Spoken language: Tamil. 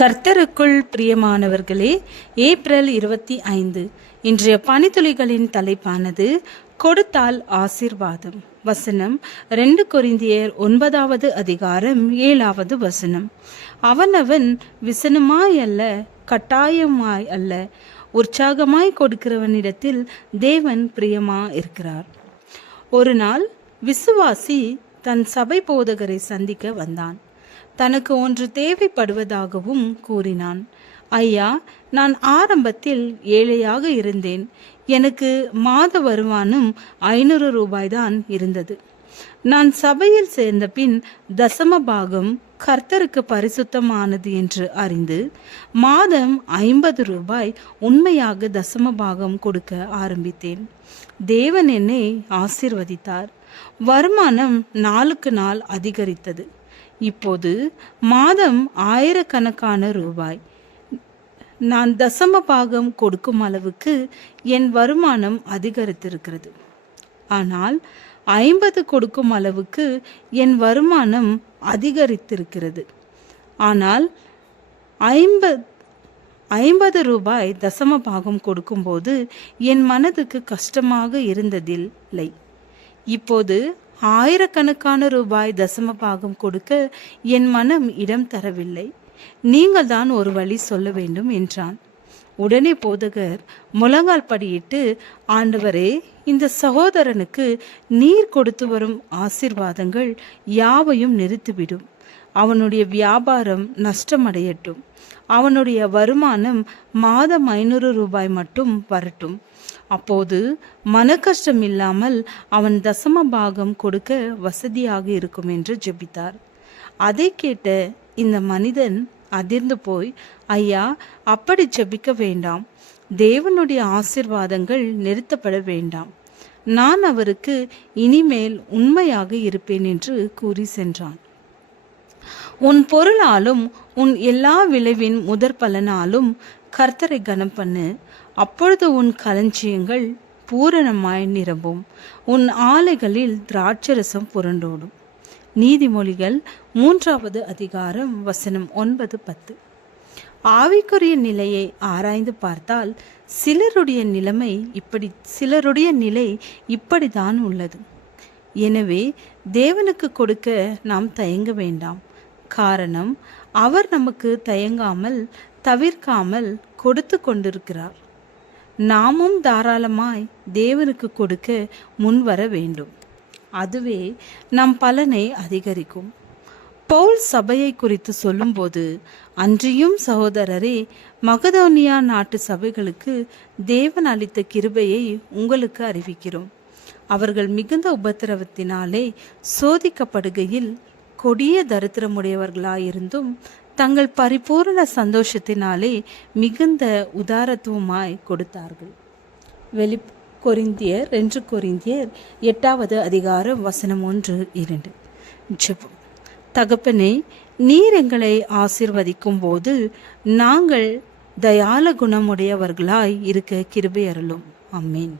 கர்த்தருக்குள் பிரியமானவர்களே, ஏப்ரல் 25 இன்றைய பனித்துளிகளின் தலைப்பானது கொடுத்தால் ஆசீர்வாதம். வசனம் 2 கொரிந்தியர் 9வது அதிகாரம் 7வது வசனம். அவனவன் விசனமாய் அல்ல, கட்டாயமாய் அல்ல, உற்சாகமாய் கொடுக்கிறவனிடத்தில் தேவன் பிரியமா இருக்கிறார். ஒரு நாள் விசுவாசி தன் சபை போதகரை சந்திக்க வந்தான். தனக்கு ஒன்று தேவைப்படுவதாகவும் கூறினான். ஐயா, நான் ஆரம்பத்தில் ஏழையாக இருந்தேன். எனக்கு மாத வருமானம் 500 ரூபாய்தான் இருந்தது. நான் சபையில் சேர்ந்த பின் தசம பாகம் கர்த்தருக்கு பரிசுத்தமானது என்று அறிந்து மாதம் 50 ரூபாய் உண்மையாக தசம பாகம் கொடுக்க ஆரம்பித்தேன். தேவன் என்னை ஆசீர்வதித்தார். வருமானம் நாளுக்கு நாள் அதிகரித்தது. இப்போது மாதம் 1000கணக்கான ரூபாய். நான் தசம பாகம் கொடுக்கும் அளவுக்கு என் வருமானம் அதிகரித்திருக்கிறது. ஆனால் 50 கொடுக்கும் அளவுக்கு என் வருமானம் அதிகரித்திருக்கிறது. ஆனால் 50 ரூபாய் தசம பாகம் கொடுக்கும்போது என் மனதுக்கு கஷ்டமாக இருந்ததில்லை. இப்போது 1000கணக்கான ரூபாய் தசம பாகம் கொடுக்க என் மனம் இடம் தரவில்லை. நீங்கள் தான் ஒரு வழி சொல்ல வேண்டும் என்றான். உடனே போதகர் முழங்கால் படியிட்டு, ஆண்டவரே, இந்த சகோதரனுக்கு நீர் கொடுத்து வரும் ஆசீர்வாதங்கள் யாவையும் நிறுத்திவிடும். அவனுடைய வியாபாரம் நஷ்டமடையட்டும். அவனுடைய வருமானம் மாதம் 500 ரூபாய் மட்டும் வரட்டும். அப்போது மன கஷ்டம் இல்லாமல் அவன் தசம பாகம் கொடுக்க வசதியாக இருக்கும் என்று ஜெபித்தார். அதை கேட்ட இந்த மனிதன் அதிர்ந்து போய், ஐயா, அப்படி ஜெபிக்க வேண்டாம். தேவனுடைய ஆசீர்வாதங்கள் நிறுத்தப்பட வேண்டாம். நான் அவருக்கு இனிமேல் உண்மையாக இருப்பேன் என்று கூறி சென்றான். உன் பொருளாலும் உன் எல்லா விளைவின் முதற் பலனாலும் கர்த்தரை கனம் பண்ணு. அப்பொழுது உன் களஞ்சியங்கள் பூரணமாய் நிரம்பும். உன் ஆலைகளில் திராட்சரசம் புரண்டோடும். நீதிமொழிகள் 3வது அதிகாரம் வசனம் 9-10. ஆவிக்குரிய நிலையை ஆராய்ந்து பார்த்தால் சிலருடைய நிலை இப்படித்தான் உள்ளது. எனவே தேவனுக்கு கொடுக்க நாம் தயங்க வேண்டாம். காரணம், அவர் நமக்கு தவிர்க்காமல் கொடுத்து கொண்டிருக்கிறார். நாமும் தாராளமாய் தேவனுக்கு கொடுக்க முன்வர வேண்டும். அதுவே நம் பலனை அதிகரிக்கும். பவுல் சபையை குறித்து சொல்லும்போது, அன்றியும் சகோதரரே, மகதோனியா நாட்டு சபைகளுக்கு தேவன் அளித்த கிருபையை உங்களுக்கு அறிவிக்கிறோம். அவர்கள் மிகுந்த உபத்திரவத்தினாலே சோதிக்கப்படுகையில் கொடிய தரித்திரமுடையவர்களாயிருந்தும் தங்கள் பரிபூர்ண சந்தோஷத்தினாலே மிகுந்த உதாரத்துவமாய் கொடுத்தார்கள். கொரிந்தியர் 2 கொரிந்தியர் 8வது அதிகாரம் வசனம் 1-2. ஜெபம். தகப்பனே, நீர் எங்களை ஆசீர்வதிக்கும் போது நாங்கள் தயால குணமுடையவர்களாய் இருக்க கிருபை அருளும். ஆமென்.